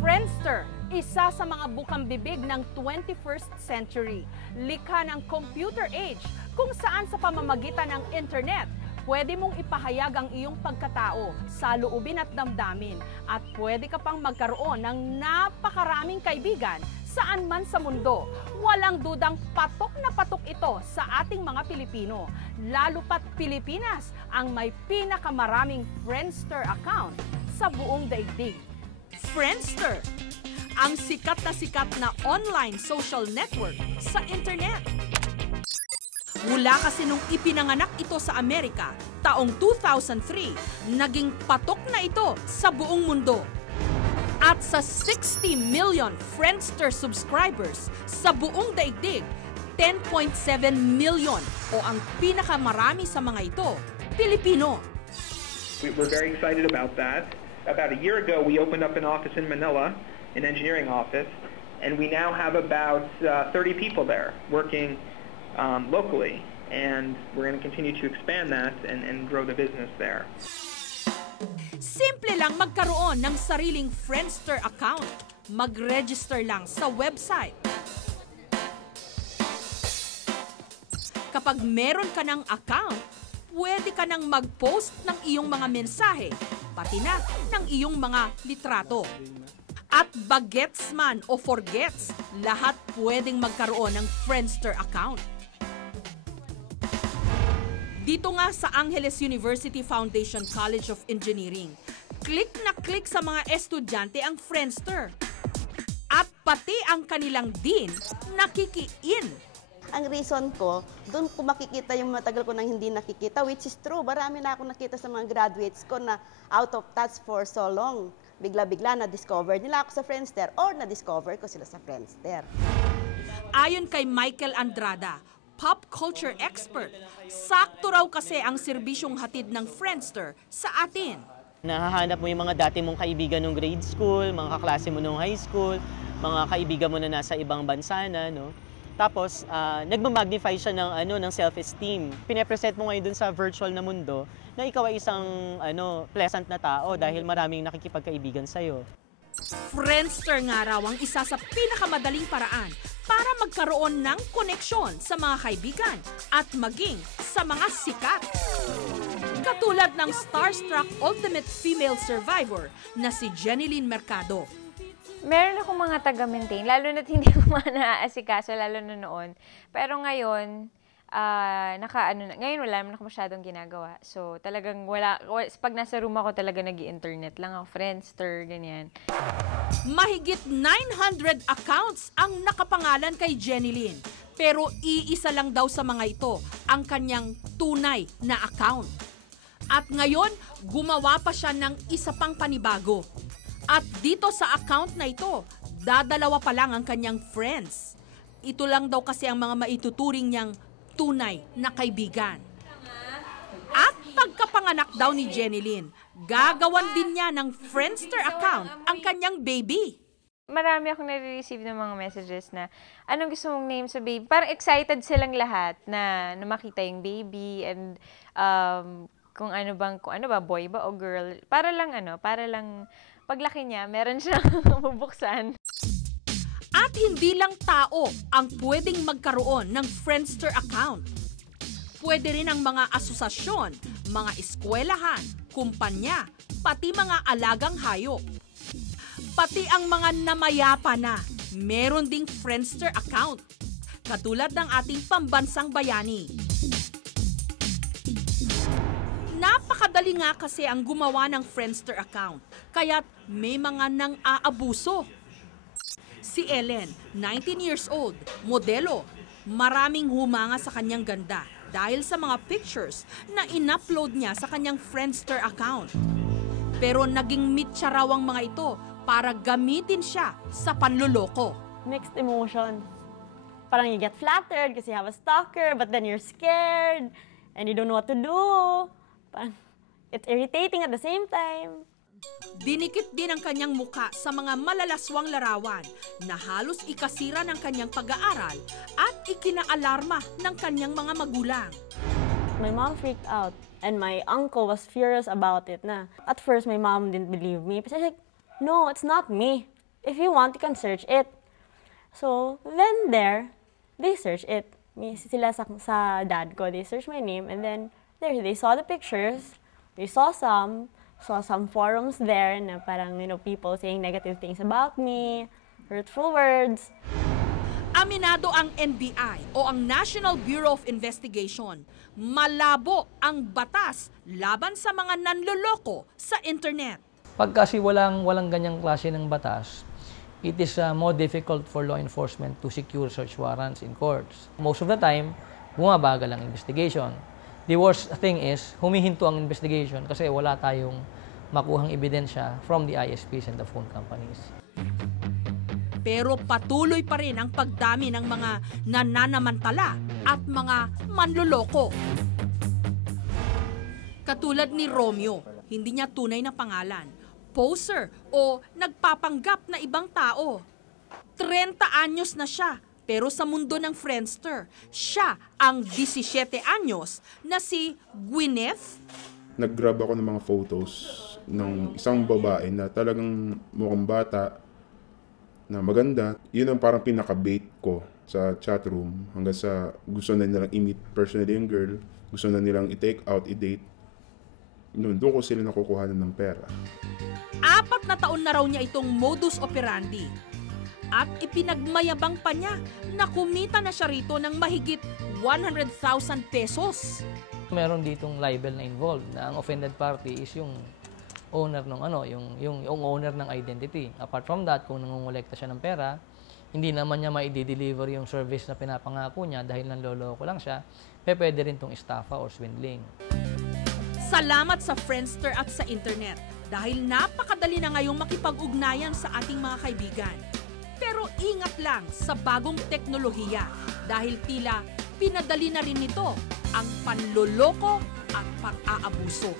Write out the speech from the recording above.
Friendster, isa sa mga bukang bibig ng 21st century. Likha ng computer age kung saan sa pamamagitan ng internet, pwede mong ipahayag ang iyong pagkatao, saloobin at damdamin. At pwede ka pang magkaroon ng napakaraming kaibigan saan man sa mundo. Walang dudang patok na patok ito sa ating mga Pilipino. Lalo pat Pilipinas ang may pinakamaraming Friendster account sa buong daigdig. Friendster, ang sikat na online social network sa internet. Mula kasi nung ipinanganak ito sa Amerika, taong 2003, naging patok na ito sa buong mundo. At sa 60 million Friendster subscribers sa buong daigdig, 10.7 million o ang pinakamarami sa mga ito, Pilipino. We're very excited about that. About a year ago, we opened up an office in Manila, an engineering office, and we now have about 30 people there working locally, and we're going to continue to expand that and grow the business there. Simple lang magkaroon ng sariling Friendster account. Mag-register lang sa website. Kapag meron ka ng account, pwede ka nang mag-post ng iyong mga mensahe, pati na ng iyong mga litrato. At bagets man o forgets, lahat pwedeng magkaroon ng Friendster account. Dito nga sa Angeles University Foundation College of Engineering, click na click sa mga estudyante ang Friendster. At pati ang kanilang dean nakiki-in. Ang reason ko, doon ko makikita yung matagal ko nang hindi nakikita, which is true. Marami na ako nakita sa mga graduates ko na out of touch for so long. Bigla-bigla na-discover nila ako sa Friendster or na-discover ko sila sa Friendster. Ayon kay Michael Andrada, pop culture expert, sakto raw kasi ang serbisyong hatid ng Friendster sa atin. Nahahanap mo yung mga dati mong kaibigan nung grade school, mga kaklase mo nung high school, mga kaibigan mo na nasa ibang bansa na, no? Tapos, nagmamagnify siya ng self-esteem. Pine-present mo ngayon dun sa virtual na mundo na ikaw ay isang pleasant na tao dahil maraming nakikipagkaibigan sa'yo. Friendster nga raw ang isa sa pinakamadaling paraan para magkaroon ng koneksyon sa mga kaibigan at maging sa mga sikat. Katulad ng starstruck ultimate female survivor na si Jenilyn Mercado. Meron akong mga taga-maintain, lalo na't hindi ko maaasikaso, lalo na noon. Pero ngayon, ngayon wala naman ako masyadong ginagawa. So talagang pag nasa room ako talaga nag-i-internet lang ako, Friendster, ganyan. Mahigit 900 accounts ang nakapangalan kay Jenilyn. Pero iisa lang daw sa mga ito ang kanyang tunay na account. At ngayon, gumawa pa siya ng isa pang panibago. At dito sa account na ito, dadalawa pa lang ang kanyang friends. Ito lang daw kasi ang mga maituturing niyang tunay na kaibigan. At pagkapanganak daw ni Jenilyn, gagawan din niya ng Friendster account ang kanyang baby. Marami akong nare-receive ng mga messages na anong gusto mong name sa baby. Parang excited silang lahat na makita yung baby and kung ano ba, boy ba o girl. Para lang paglaki niya, meron siyang bubuksan. At hindi lang tao ang pwedeng magkaroon ng Friendster account. Pwede rin ang mga asosasyon, mga eskwelahan, kumpanya, pati mga alagang hayop. Pati ang mga namayapa na, meron ding Friendster account. Katulad ng ating pambansang bayani. Napakadali nga kasi ang gumawa ng Friendster account, kaya't may mga nang-aabuso. Si Ellen, 19 years old, modelo, maraming humanga sa kanyang ganda dahil sa mga pictures na in-upload niya sa kanyang Friendster account. Pero naging mitya raw ang mga ito para gamitin siya sa panloloko. Mixed emotions. Parang you get flattered kasi you have a stalker, but then you're scared and you don't know what to do. It's irritating at the same time. Dinikit din ang kanyang muka sa mga malalaswang larawan na halos ikasira ng kanyang pag-aaral at ikinaalarma ng kanyang mga magulang. My mom freaked out and my uncle was furious about it na. At first, my mom didn't believe me. But I was like, no, it's not me. if you want, you can search it. So, then they search it. Sila sa dad ko, they search my name, and then there, they saw the pictures. They saw some forums there na parang, people saying negative things about me, hurtful words. Aminado ang NBI o ang National Bureau of Investigation. Malabo ang batas laban sa mga nanloloko sa internet. Pag kasi walang ganyang klase ng batas, it is more difficult for law enforcement to secure search warrants in courts. Most of the time, bumabagal ang investigation. The worst thing is, humihinto ang investigation kasi wala tayong makuhang ebidensya from the ISPs and the phone companies. Pero patuloy pa rin ang pagdami ng mga nananamantala at mga manloloko. Katulad ni Romeo, hindi niya tunay na pangalan, poser o nagpapanggap na ibang tao. 30 anyos na siya. Pero sa mundo ng Friendster, siya ang 17 anyos na si Gwyneth. Nag-grab ako ng mga photos ng isang babae na talagang mukhang bata, na maganda. Yun ang parang pinaka-bait ko sa chatroom hanggang sa gusto na nilang i-meet personally yung girl, gusto na nilang i-take out, i-date. Doon ko sila nakukuhanan ng pera. 4 na taon na raw niya itong modus operandi. At ipinagmayabang pa niya na kumita na siya rito ng mahigit 100,000 pesos. Meron ditong libel na involved na ang offended party is yung owner ng yung owner ng identity. Apart from that, kung nangongolekta siya ng pera, hindi naman niya ma-deliver yung service na pinapangako niya dahil nanloloko lang siya, pwede rin itong estafa or swindling. Salamat sa Friendster at sa internet dahil napakadali na ngayong makipag-ugnayan sa ating mga kaibigan. Pero ingat lang sa bagong teknolohiya dahil tila pinadali na rin nito ang panloloko at pag-aabuso.